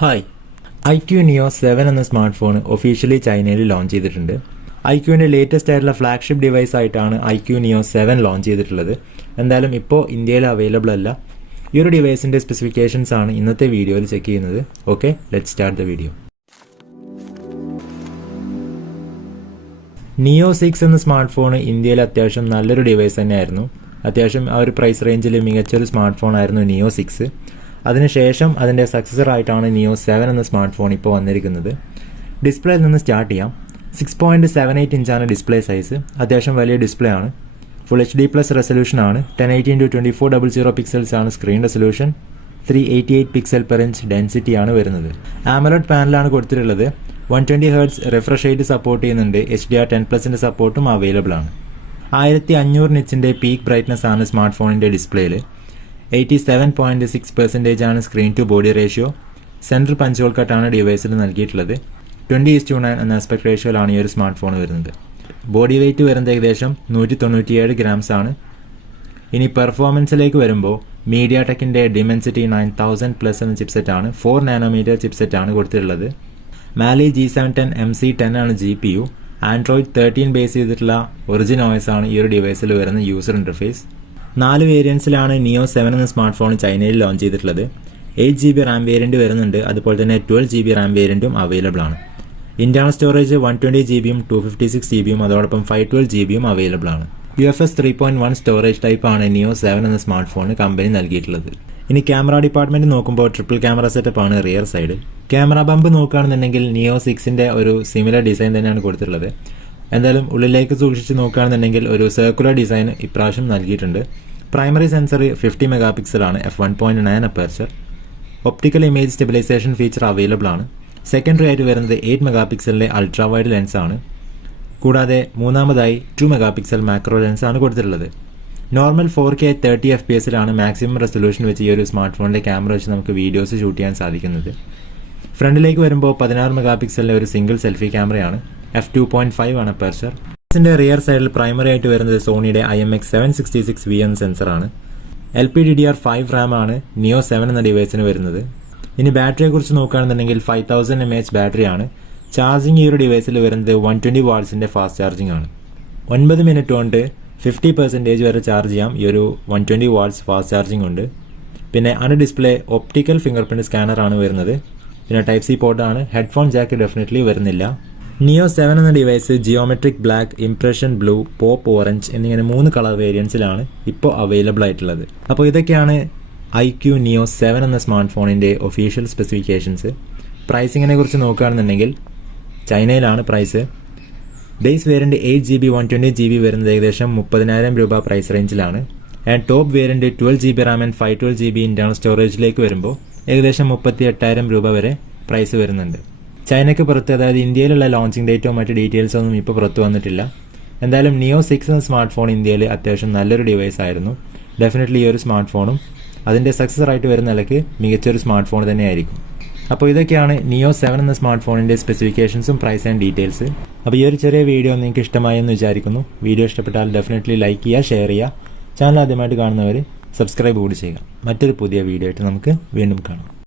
Hi, Iqoo Neo 7 എന്ന smart phone officially ചൈനയിൽ launch ചെയ്തിട്ടുണ്ട്. Iqooവിൻ്റെ ലേറ്റസ്റ്റ് ആയിട്ടുള്ള ഫ്ലാഗ്ഷിപ്പ് ഡിവൈസ് ആയിട്ടാണ് Iqoo Neo 7 ലോഞ്ച് ചെയ്തിട്ടുള്ളത്. എന്തായാലും ഇപ്പോൾ ഇന്ത്യയിൽ അവൈലബിൾ അല്ല. ഈ ഒരു ഡിവൈസിൻ്റെ സ്പെസിഫിക്കേഷൻസ് ആണ് ഇന്നത്തെ വീഡിയോയിൽ ചെക്ക് ചെയ്യുന്നത്. Okay, let's start the video. Neo 6 എന്ന സ്മാർട്ട് ഫോൺ ഇന്ത്യയിൽ അത്യാവശ്യം നല്ലൊരു ഡിവൈസ് തന്നെയായിരുന്നു. അത്യാവശ്യം ആ ഒരു പ്രൈസ് റേഞ്ചിൽ മികച്ചൊരു സ്മാർട്ട് ഫോൺ ആയിരുന്നു Neo 6. അതിനുശേഷം അതിൻ്റെ സക്സസർ ആയിട്ടാണ് Neo 7 എന്ന സ്മാർട്ട് ഫോൺ ഇപ്പോൾ വന്നിരിക്കുന്നത്. ഡിസ്പ്ലേയിൽ നിന്ന് സ്റ്റാർട്ട് ചെയ്യാം. 6.78 ഇഞ്ചാണ് ഡിസ്പ്ലേ സൈസ്. അത്യാവശ്യം വലിയ ഡിസ്പ്ലേ ആണ്. ഫുൾ HD+ റെസൊല്യൂഷൻ ആണ്. 1080x2400 പിക്സൽസ് ആണ് screen resolution. 388 pixel per inch density ആണ് വരുന്നത്. ആമോലെഡ് പാനലാണ് കൊടുത്തിട്ടുള്ളത്. 120 Hz റിഫ്രഷ് റേറ്റ് സപ്പോർട്ട് ചെയ്യുന്നുണ്ട്. HDR10+ൻ്റെ സപ്പോർട്ടും അവൈലബിൾ ആണ്. 1500 നിറ്റ്സിൻ്റെ പീക്ക് ബ്രൈറ്റ്നസ് ആണ് സ്മാർട്ട് ഫോണിൻ്റെ ഡിസ്പ്ലേയിൽ. 87.6% ആണ് screen to body ratio. Central punch hole കട്ടാണ് ഡിവൈസിൽ നൽകിയിട്ടുള്ളത്. 20:9 എന്ന ആസ്പെക്ട് റേഷ്യോയിലാണ് ഈ ഒരു സ്മാർട്ട് ഫോൺ വരുന്നത്. ബോഡി വെയ്റ്റ് വരുന്നത് ഏകദേശം 197 grams ആണ്. ഇനി പെർഫോമൻസിലേക്ക് വരുമ്പോൾ മീഡിയാടെക്കിൻ്റെ ഡിമെൻസിറ്റി 9000+ എന്ന ചിപ്സെറ്റാണ്. 4 nm ചിപ്സെറ്റാണ് കൊടുത്തിട്ടുള്ളത്. മാലി G710 MC10 ആണ് GPU. ആൻഡ്രോയിഡ് 13 ബേസ് ചെയ്തിട്ടുള്ള ഒറിജിൻ OS ആണ് ഈ ഒരു ഡിവൈസിൽ വരുന്ന യൂസർ ഇൻ്റർഫേസ്. 4 വേരിയൻസിലാണ് Neo 7 എന്ന സ്മാർട്ട് ഫോൺ ചൈനയിൽ ലോഞ്ച് ചെയ്തിട്ടുള്ളത്. 8GB റാം വേരിയൻറ്റ് വരുന്നുണ്ട്. അതുപോലെ തന്നെ 12GB റാം വേരിയൻറ്റും അവൈലബിൾ ആണ്. ഇന്റേണൽ സ്റ്റോറേജ് 120GBയും 256GBയും അതോടൊപ്പം 512GBയും അവൈലബിൾ ആണ്. UFS 3.1 സ്റ്റോറേജ് ടൈപ്പാണ് Neo 7 എന്ന സ്മാർട്ട് ഫോൺ കമ്പനി നൽകിയിട്ടുള്ളത്. ഇനി ക്യാമറ ഡിപ്പാർട്ട്മെൻറ്റ് നോക്കുമ്പോൾ ട്രിപ്പിൾ ക്യാമറ സെറ്റപ്പ് ആണ് റിയർ സൈഡ്. ക്യാമറ ബമ്പ് നോക്കുകയാണെന്നുണ്ടെങ്കിൽ Neo 6ൻ്റെ ഒരു സിമിലർ ഡിസൈൻ തന്നെയാണ് കൊടുത്തിട്ടുള്ളത്. എന്തായാലും ഉള്ളിലേക്ക് സൂക്ഷിച്ച് നോക്കുകയാണെന്നുണ്ടെങ്കിൽ ഒരു സർക്കുലർ ഡിസൈൻ ഇപ്രാവശ്യം നൽകിയിട്ടുണ്ട്. പ്രൈമറി സെൻസർ 50 MP ആണ്. f1.9 aperture. Optical image stabilisation feature available ആണ്. സെക്കൻഡറി ആയിട്ട് വരുന്നത് 8 MP അൾട്രാ വൈഡ് ലെൻസ് ആണ്. കൂടാതെ മൂന്നാമതായി 2 MP മാക്രോ ലെൻസ് ആണ് കൊടുത്തിട്ടുള്ളത്. Normal 4K 30 FPS maximum resolution വെച്ച് ഈ ഒരു സ്മാർട്ട് ഫോണിൻ്റെ ക്യാമറ വെച്ച് നമുക്ക് വീഡിയോസ് ഷൂട്ട് ചെയ്യാൻ സാധിക്കുന്നത്. ഫ്രണ്ടിലേക്ക് വരുമ്പോൾ 16 MP ഒരു സിംഗിൾ സെൽഫി ക്യാമറയാണ്. f2.5 ആണ് അപ്പർച്ചർ. ിന്റെ റിയർ സൈഡിൽ പ്രൈമറി ആയിട്ട് വരുന്നത് സോണിയുടെ IMX766V എന്ന സെൻസറാണ്. LPDDR5 റാം ആണ് Neo 7 എന്ന ഡിവൈസിന് വരുന്നത്. ഇനി ബാറ്ററിയെ കുറിച്ച് നോക്കുകയാണെന്നുണ്ടെങ്കിൽ 5000 mAh ബാറ്ററിയാണ്. ചാർജിങ് ഈ ഒരു ഡിവൈസിൽ വരുന്നത് 120 വാട്ട്സിൻ്റെ ഫാസ്റ്റ് ചാർജിങ് ആണ്. 9 മിനിറ്റ് കൊണ്ട് 50% വരെ ചാർജ് ചെയ്യാം. ഈ ഒരു 120 വാട്ട്സ് ഫാസ്റ്റ് ചാർജിങ് ഉണ്ട്. പിന്നെ display optical finger print scanner ആണ് വരുന്നത്. പിന്നെ Type-C പോർട്ടാണ്. ഹെഡ്ഫോൺ ജാക്ക് ഡെഫിനറ്റ്ലി വരുന്നില്ല. Neo 7 എന്ന device geometric black, impression blue, pop orange എന്നിങ്ങനെ 3 കളർ വേരിയൻസിലാണ് ഇപ്പോൾ അവൈലബിൾ ആയിട്ടുള്ളത്. അപ്പോൾ ഇതൊക്കെയാണ് Iqoo Neo 7 എന്ന സ്മാർട്ട് ഫോണിൻ്റെ ഒഫീഷ്യൽ സ്പെസിഫിക്കേഷൻസ്. പ്രൈസിങ്ങിനെ കുറിച്ച് നോക്കുകയാണെന്നുണ്ടെങ്കിൽ ചൈനയിലാണ് price. Base variant 8GB 120GB വരുന്നത് ഏകദേശം 30,000 രൂപ പ്രൈസ് റേഞ്ചിലാണ്. And top variant 12GB RAM and 512GB internal സ്റ്റോറേജിലേക്ക് വരുമ്പോൾ ഏകദേശം 38,000 രൂപ വരെ പ്രൈസ് വരുന്നുണ്ട്. ചൈനയ്ക്ക് പുറത്ത്, അതായത് ഇന്ത്യയിലുള്ള ലോഞ്ചിങ് ഡേറ്റോ മറ്റ് ഡീറ്റെയിൽസോ ഒന്നും ഇപ്പോൾ പുറത്തു വന്നിട്ടില്ല. എന്തായാലും Neo 6 എന്ന സ്മാർട്ട് ഫോൺ ഇന്ത്യയിൽ അത്യാവശ്യം നല്ലൊരു ഡിവൈസ് ആയിരുന്നു. ഡെഫിനറ്റ്ലി ഈ ഒരു സ്മാർട്ട് ഫോണും അതിൻ്റെ സക്സസർ ആയിട്ട് വരുന്ന നിലയ്ക്ക് മികച്ചൊരു സ്മാർട്ട് ഫോൺ തന്നെയായിരിക്കും. അപ്പോൾ ഇതൊക്കെയാണ് Neo 7 എന്ന സ്മാർട്ട് ഫോണിൻ്റെ സ്പെസിഫിക്കേഷൻസും പ്രൈസ് ആൻഡ് ഡീറ്റെയിൽസ്. അപ്പോൾ ഈ ഒരു ചെറിയ വീഡിയോ നിങ്ങൾക്ക് ഇഷ്ടമായെന്ന് വിചാരിക്കുന്നു. വീഡിയോ ഇഷ്ടപ്പെട്ടാൽ ഡെഫിനറ്റ്ലി ലൈക്ക് ചെയ്യുക, ഷെയർ ചെയ്യുക. ചാനൽ ആദ്യമായിട്ട് കാണുന്നവർ സബ്സ്ക്രൈബ് കൂടി ചെയ്യുക. മറ്റൊരു പുതിയ വീഡിയോ ആയിട്ട് നമുക്ക് വീണ്ടും കാണാം.